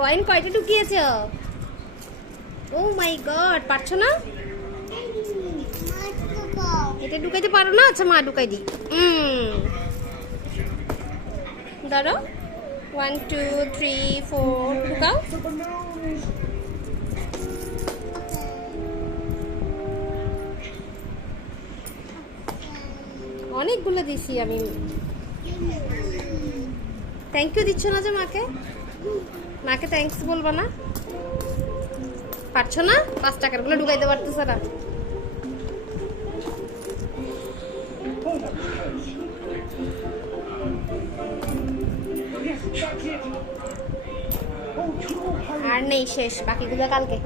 Coin কয়টা ঢুকিয়েছ? ও মাই god, পারছো না? এটা ঢুকাইতে পারো না? আচ্ছা মা ঢুকাই দিই। ধরো 1 2 3 4 ঢুকাও। অনেকগুলো দিছি আমি। থ্যাংক ইউ দিচ্ছ না যে মাকে? মাকে থ্যাঙ্কস বলবা না? পারছো না? 5 টাকার গুলো ঢুকাইতে পারতেছ না? আর নেই, শেষ। বাকিগুলো কালকে।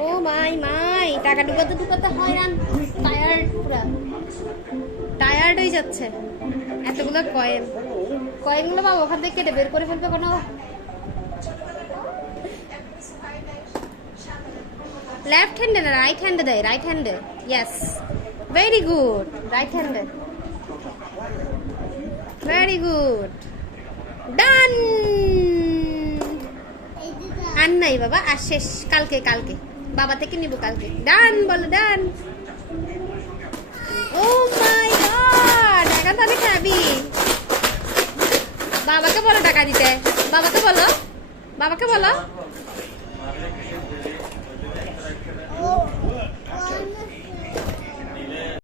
ও মাই মাই, টাকা ঢুকাতে ঢুকাতে হয়রান, টায়ার্ড, পুরা টায়ার্ড হয়ে যাচ্ছে। এতগুলো কয়েনগুলো বাবা ওখান থেকে কেটে বের করে ফেলবে কোনো। লেফট হ্যান্ডে না রাইট হ্যান্ডে দেয়? রাইট হ্যান্ডে, ইয়েস, ভেরি গুড। রাইট হ্যান্ডে, ভেরি গুড, ডান। আর নাই বাবা, আর শেষ। কালকে কালকে বাবা থেকে নিব কালকে। ডান বলো, ডান। ও মাই গড, টাকা তাহলে খাবি? বাবাকে বলো টাকা দিতে, বাবাকে বলো, বাবাকে বলো।